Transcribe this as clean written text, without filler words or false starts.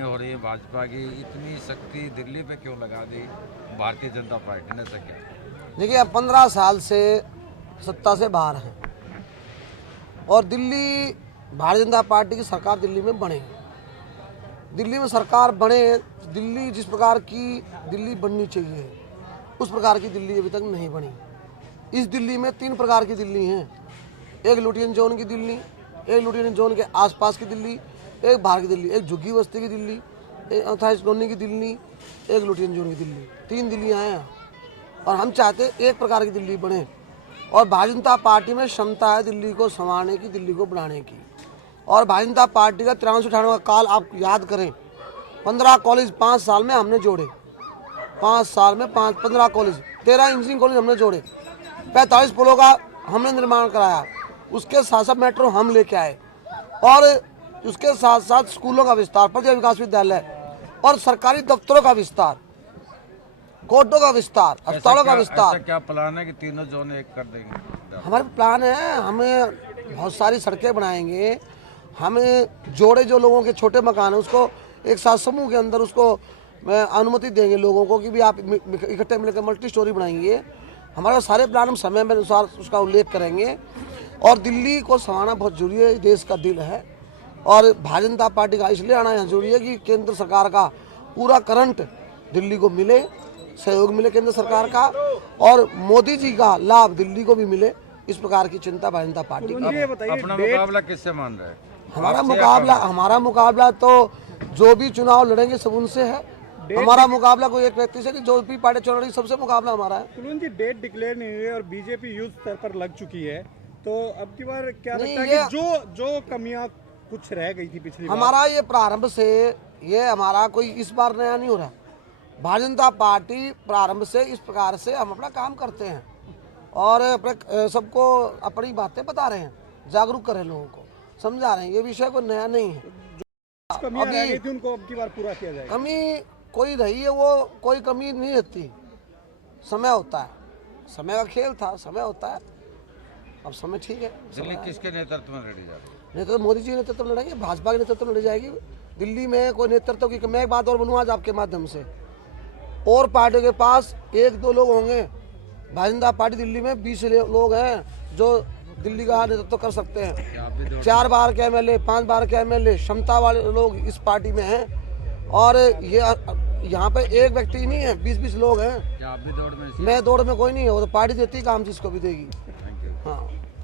हो रही है भाजपा की, इतनी शक्ति दिल्ली पे क्यों लगा दी भारतीय जनता पार्टी ने? क्या देखिए, अब 15 साल से सत्ता से बाहर हैं और दिल्ली भारतीय जनता पार्टी की सरकार दिल्ली में बने। दिल्ली में सरकार बने, दिल्ली जिस प्रकार की दिल्ली बननी चाहिए उस प्रकार की दिल्ली अभी तक नहीं बनी। इस दिल्ली में 3 प्रकार की दिल्ली हैं। एक लुटियन जोन की दिल्ली, एक लुटियन जोन के आसपास की दिल्ली, एक बाहर की दिल्ली, एक झुग्गी बस्ती की दिल्ली, एक 28 कॉलोनी की दिल्ली, एक लुटियन जोन की दिल्ली। 3 दिल्लियाँ हैं और हम चाहते एक प्रकार की दिल्ली बने। और भारतीय जनता पार्टी में क्षमता है दिल्ली को संवारने की, दिल्ली को बढ़ाने की। और भारतीय जनता पार्टी का 93-98 का काल आप याद करें, 15 कॉलेज 5 साल में हमने जोड़े। 5 साल में 15 कॉलेज, 13 इंजीनियरिंग कॉलेज हमने जोड़े, 45 पुलों का हमने निर्माण कराया। उसके साथ साथ मेट्रो हम लेके आए और उसके साथ साथ स्कूलों का विस्तार, प्रजा विकास विद्यालय और सरकारी दफ्तरों का विस्तार, कोर्टों का विस्तार, अस्पतालों का विस्तार। क्या प्लान है कि तीनों जोन एक कर देंगे? हमारे प्लान है, हमें बहुत सारी सड़कें बनाएंगे, हमें जोड़े जो लोगों के छोटे मकान है उसको एक साथ समूह के अंदर उसको अनुमति देंगे लोगों को कि भी आप इकट्ठे मिलकर मल्टी स्टोरी बनाएंगे। हमारे सारे प्लान हम समय में अनुसार उसका उल्लेख करेंगे। और दिल्ली को संभालना बहुत जरूरी है, देश का दिल है और भारतीय जनता पार्टी का इसलिए आना यहाँ जरूरी है कि केंद्र सरकार का पूरा करंट दिल्ली को मिले, सहयोग मिले केंद्र सरकार का और मोदी जी का लाभ दिल्ली को भी मिले। इस प्रकार की चिंता भारतीय जनता पार्टी की। अपना मुकाबला किससे मान रहे हैं? हमारा मुकाबला तो जो भी चुनाव लड़ेंगे सब उनसे है। हमारा मुकाबला कोई एक व्यक्ति से नहीं, जो भी पार्टी चुनाव लड़ेगी सबसे मुकाबला हमारा है। कुलवंत जी, डेट डिक्लेयर नहीं हुई और बीजेपी युद्ध स्तर पर लग चुकी है, तो अब की बार क्या लगता है कि जो कमियां कुछ रह गई थी पिछली बार? हमारा ये प्रारंभ से ये हमारा कोई इस बार नया नहीं हो रहा। भारतीय जनता पार्टी प्रारंभ से इस प्रकार से हम अपना काम करते हैं और सबको अपनी बातें बता रहे हैं, जागरूक कर रहे हैं, लोगों को समझा रहे हैं। ये विषय कोई नया नहीं है। कमियां रह गई थी उनको अब की बार पूरा किया जाएगा। कमी कोई रही है, वो कोई कमी नहीं रहती। समय होता है, समय का खेल था, समय होता है, अब समय ठीक है। दिल्ली किसके नेतृत्व में लड़ी जा रही है? नेतृत्व मोदी जी के नेतृत्व में लड़ेंगे, भाजपा के नेतृत्व में लड़ी जाएगी। दिल्ली में कोई नेतृत्व की मैं एक बात और बोलूँ आज आपके माध्यम से, और पार्टियों के पास 1-2 लोग होंगे। भारतीय जनता पार्टी दिल्ली में 20 लोग हैं जो दिल्ली का नेतृत्व कर सकते हैं। 4 बार के एमएलए, 5 बार के एमएलए, क्षमता वाले लोग इस पार्टी में हैं। और ये यहाँ पे एक व्यक्ति नहीं है, 20-20 लोग हैं। क्या आप भी दौड़ में? मैं दौड़ में कोई नहीं है, वो तो पार्टी देती काम जिसको भी देगी।